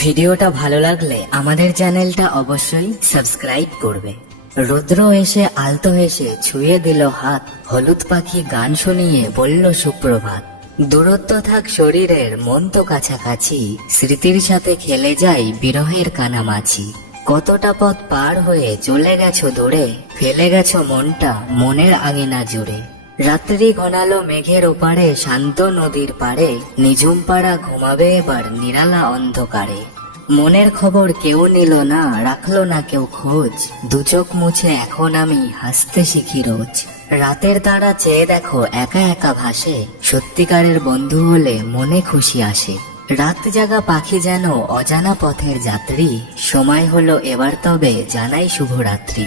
ভিডিওটা ভালো লাগলে আমাদের চ্যানেলটা অবশ্যই সাবস্ক্রাইব করবে। রুদ্র এসে আলতো হেসে ছুঁয়ে দিল হাত, হলুদ পাখি গান শুনিয়ে বলল সুপ্রভাত। দূরত্ব থাক শরীরের, মন তো কাছাকাছি, স্মৃতির সাথে খেলে যাই বিরহের কানামাছি। কতটা পথ পার হয়ে চলে গেছো দূরে, ফেলে গেছো মনটা মনের আঙিনা জুড়ে। রাত্রি ঘনালো মেঘের ওপারে, শান্ত নদীর পাড়ে, নিঝুম পাড়া ঘুমাবে এবার নিরালা অন্ধকারে। মনের খবর কেউ নিল না, রাখলো না কেউ খোঁজ, দু চোখ মুছে এখন আমি হাসতে শিখি রোজ। রাতের তারা চেয়ে দেখো একা একা ভাসে, সত্যিকারের বন্ধু হলে মনে খুশি আসে। রাত জাগা পাখি যেন অজানা পথের যাত্রী, সময় হলো এবার তবে জানাই শুভরাত্রি।